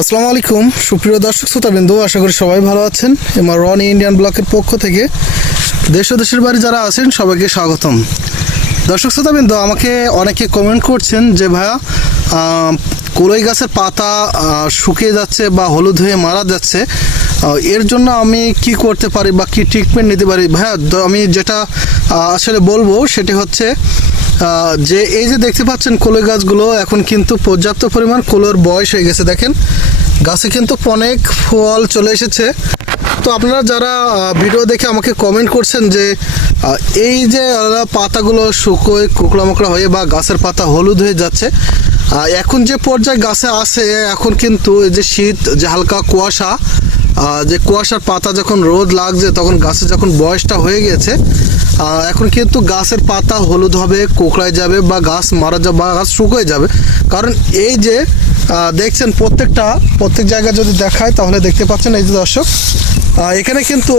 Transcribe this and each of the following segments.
আসসালামু আলাইকুম। সুপ্রিয় দর্শক শ্রোতাবিন্দু, আশা করি সবাই ভালো আছেন। এবার রন ইন্ডিয়ান ব্লকের পক্ষ থেকে দেশ ও দেশের বাড়ি যারা আছেন, সবাইকে স্বাগতম। দর্শক শ্রোতাবিন্দু, আমাকে অনেকে কমেন্ট করছেন যে, ভাইয়া কলই গাছের পাতা শুকিয়ে যাচ্ছে বা হলুদ হয়ে মারা যাচ্ছে এর জন্য আমি কি করতে পারি বা কি ট্রিটমেন্ট নিতে পারি? ভাইয়া আমি যেটা আসলে বলব সেটি হচ্ছে যে এই যে দেখতে পাচ্ছেন কলই গাছগুলো, এখন কিন্তু পর্যাপ্ত পরিমাণ কলোর বয়স হয়ে গেছে। দেখেন, গাছে কিন্তু অনেক ফল চলে এসেছে। তো আপনারা যারা ভিডিও দেখে আমাকে কমেন্ট করছেন যে এই যে পাতাগুলো শুকোয় কুকড়া মোকড়া হয়ে বা গাছের পাতা হলুদ হয়ে যাচ্ছে এখন যে পর্যায়ে গাছে আসে এখন কিন্তু এই যে শীত, যে হালকা কুয়াশা যে কুয়াশার পাতা যখন রোদ লাগছে, তখন গাছে যখন বয়সটা হয়ে গেছে এখন কিন্তু গাছের পাতা হলুদ হবে, কোকড়ায় যাবে বা গাছ মারা যাবে বা গাছ শুকোয় যাবে। কারণ এই যে দেখছেন প্রত্যেকটা, প্রত্যেক জায়গায় যদি দেখায়, তাহলে দেখতে পাচ্ছেন এই যে দর্শক এখানে কিন্তু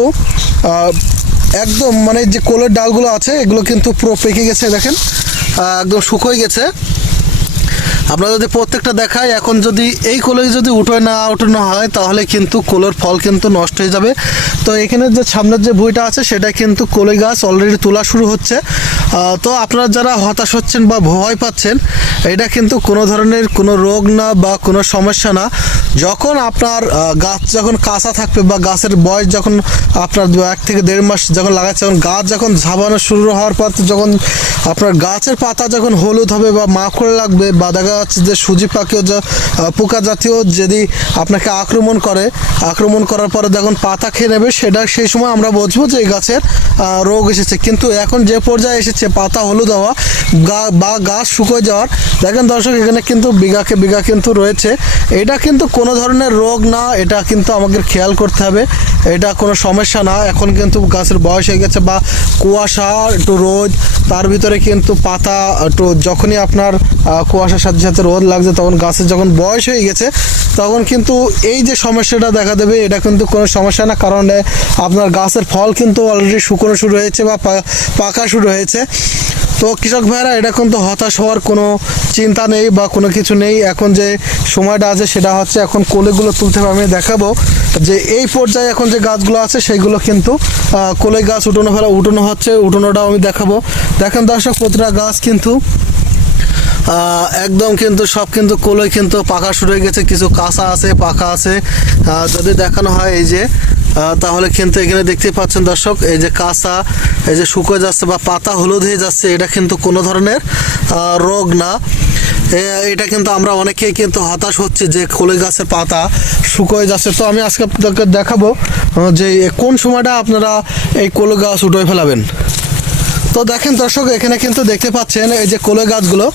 একদম মানে যে কোলের ডালগুলো আছে, এগুলো কিন্তু পুরো পেকে গেছে, দেখেন একদম শুকিয়ে গেছে। আপনারা যদি প্রত্যেকটা দেখাই এখন যদি এই কোলে যদি উঠোয় না উঠানো হয়, তাহলে কিন্তু কোলোর ফল কিন্তু নষ্ট হয়ে যাবে। তো এখানে যে সামনের যে বইটা আছে, সেটা কিন্তু কোলে গাছ অলরেডি তোলা শুরু হচ্ছে। তো আপনারা যারা হতাশ হচ্ছেন বা ভয় পাচ্ছেন, এটা কিন্তু কোনো ধরনের কোনো রোগ না বা কোনো সমস্যা না। যখন আপনার গাছ যখন কাঁচা থাকবে বা গাছের বয়স যখন আপনার এক থেকে দেড় মাস যখন লাগাচ্ছে, তখন গাছ যখন ঝাবানো শুরু হওয়ার পর যখন আপনার গাছের পাতা যখন হলুদ হবে বা মাকড় লাগবে বা দেখা যাচ্ছে যে সুজি পাখিও পোকা জাতীয় যদি আপনাকে আক্রমণ করে, আক্রমণ করার পরে যখন পাতা খেয়ে নেবে, সেটা সেই সময় আমরা বুঝব যে এই গাছের রোগ এসেছে। কিন্তু এখন যে পর্যায়ে এসেছে পাতা হলুদ হওয়া বা গাছ শুকিয়ে যাওয়ার, দেখেন দর্শক, এখানে কিন্তু বিঘাকে বিঘা কিন্তু রয়েছে। এটা কিন্তু কোনো ধরনের রোগ না, এটা কিন্তু আমাদের খেয়াল করতে হবে। এটা কোনো সমস্যা না, এখন কিন্তু গাছের বয়স হয়ে গেছে বা কুয়াশা, একটু রোদ, তার ভিতরে কিন্তু পাতা, একটু যখনই আপনার কুয়াশার সাথে সাথে রোদ লাগছে, তখন গাছের যখন বয়স হয়ে গেছে, তখন কিন্তু এই যে সমস্যাটা দেখা দেবে, এটা কিন্তু কোনো সমস্যা না, কারণ আপনার গাছের ফল কিন্তু অলরেডি শুকনো শুরু হয়েছে বা পাকা শুরু হয়েছে। তো কৃষক ভাইরা এটা কিন্তু হতাশ হওয়ার কোনো চিন্তা নেই বা কোনো কিছু নেই। এখন যে সময়টা আছে, সেটা হচ্ছে এখন কোলেগুলো তুলতে হবে। আমি দেখাবো যে এই পর্যায়ে এখন যে গাছগুলো আছে, সেইগুলো কিন্তু কোলে গাছ উঠোনো ফেলা, উঠোনো হচ্ছে, উঠোনোটাও আমি দেখাবো। দেখেন দর্শক, প্রতিটা গাছ কিন্তু একদম কিন্তু, সব কিন্তু কোলে কিন্তু পাকা শুরু হয়ে গেছে। কিছু কাঁচা আছে, পাকা আছে। যদি দেখানো হয় এই যে তাহলে কিন্তু এখানে দেখতে পাচ্ছেন দর্শক, এই যে কাঁচা, এই যে শুকিয়ে যাচ্ছে বা পাতা হলুদ হয়ে যাচ্ছে, এটা কিন্তু কোনো ধরনের রোগ না। এটা কিন্তু আমরা অনেকেই কিন্তু হতাশ হচ্ছে যে কোলে গাছের পাতা শুকিয়ে যাচ্ছে। তো আমি আজকে আপনাদেরকে দেখাবো যে কোন সময়টা আপনারা এই কোলে গাছ উঠে ফেলাবেন। তো দেখেন দর্শক, এখানে কিন্তু দেখতে পাচ্ছেন এই যে কোলে গাছগুলো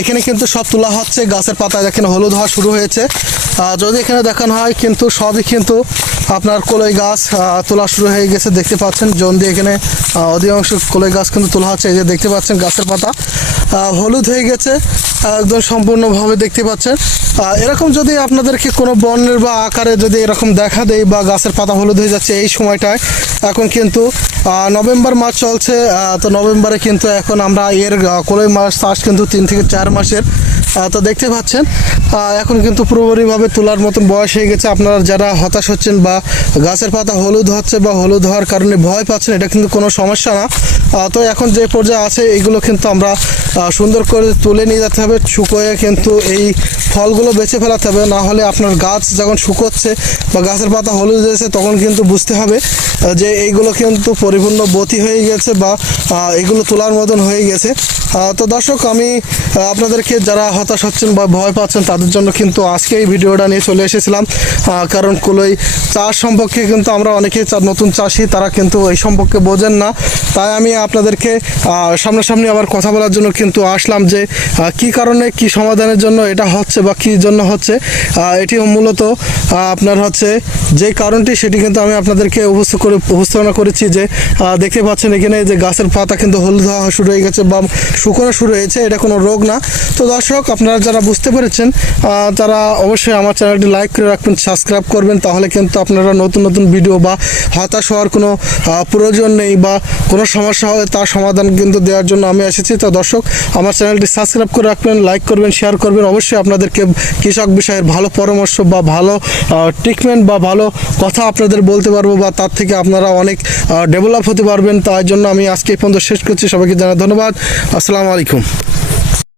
এখানে কিন্তু সব তোলা হচ্ছে, গাছের পাতা দেখেন হলুদ হওয়া শুরু হয়েছে। যদি এখানে দেখানো হয়, কিন্তু সবই কিন্তু আপনার কলই গাছ তোলা শুরু হয়ে গেছে, দেখতে পাচ্ছেন জন দিয়ে এখানে অধিকাংশ কলই গাছ কিন্তু তোলা হচ্ছে, এই যে দেখতে পাচ্ছেন গাছের পাতা হলুদ হয়ে গেছে, একদম সম্পূর্ণভাবে দেখতে পাচ্ছেন। এরকম যদি আপনাদেরকে কোনো বর্ণের বা আকারে যদি এরকম দেখা দেয় বা গাছের পাতা হলুদ হয়ে যাচ্ছে এই সময়টায়, এখন কিন্তু নভেম্বর মাস চলছে তো নভেম্বরে কিন্তু এখন আমরা এর কলই মাস চাষ কিন্তু তিন থেকে চার মাসের তো দেখতে পাচ্ছেন এখন কিন্তু পুরোপুরিভাবে তোলার মতন বয়স হয়ে গেছে। আপনারা যারা হতাশ হচ্ছেন বা গাছের পাতা হলুদ হচ্ছে বা হলুদ হওয়ার কারণে ভয় পাচ্ছেন, এটা কিন্তু কোনো সমস্যা না। তো এখন যে পর্যায়ে আছে, এগুলো কিন্তু আমরা সুন্দর করে তুলে নিয়ে যেতে হবে। শুকোয়ে কিন্তু এই ফলগুলো বেছে ফেলাতে হবে। না হলে আপনার গাছ যখন শুকোচ্ছে বা গাছের পাতা হলুদ হয়েছে, তখন কিন্তু বুঝতে হবে যে এইগুলো কিন্তু পরিপূর্ণ বতি হয়ে গেছে বা এগুলো তোলার মতন হয়ে গেছে। তো দর্শক, আমি আপনাদেরকে যারা হতাশ হচ্ছেন বা ভয় পাচ্ছেন তাদের জন্য কিন্তু আজকে এই ভিডিওটা নিয়ে চলে এসেছিলাম। কারণ কলই চাষ সম্পর্কে কিন্তু আমরা অনেকেই নতুন চাষি, তারা কিন্তু এই সম্পর্কে বোঝেন না। তাই আমি আপনাদেরকে সামনাসামনি আবার কথা বলার জন্য কিন্তু আসলাম যে কি কারণে, কি সমাধানের জন্য এটা হচ্ছে বা কি জন্য হচ্ছে। এটি মূলত আপনার হচ্ছে যে কারণটি, সেটি কিন্তু আমি আপনাদেরকে উপস্থিত করে, উপস্থাপনা করেছি যে দেখতে পাচ্ছেন এখানে যে গাছের পাতা কিন্তু হলুদ হওয়া শুরু হয়ে গেছে বা শুকনো শুরু হয়েছে, এটা কোনো রোগ না। তো দর্শক আপনারা যারা বুঝতে পেরেছেন তারা অবশ্যই আমার চ্যানেলটি লাইক করে রাখবেন সাবস্ক্রাইব করবেন, তাহলে কিন্তু আপনারা নতুন নতুন ভিডিও বা হতাশ হওয়ার কোনো প্রয়োজন নেই বা কোনো সমস্যা হলে তার সমাধান কিন্তু দেওয়ার জন্য আমি এসেছি। তো দর্শক, আমার চ্যানেলটি সাবস্ক্রাইব করে রাখবেন লাইক করবেন শেয়ার করবেন। অবশ্যই আপনাদেরকে কৃষক বিষয়ের ভালো পরামর্শ বা ভালো ট্রিটমেন্ট বা ভালো কথা আপনাদের বলতে পারব বা তার থেকে আপনারা অনেক ডেভেলপ হতে পারবেন। তার জন্য আমি আজকে এই পর্যন্ত শেষ করছি। সবাইকে জানাই ধন্যবাদ। আসসালামু আলাইকুম।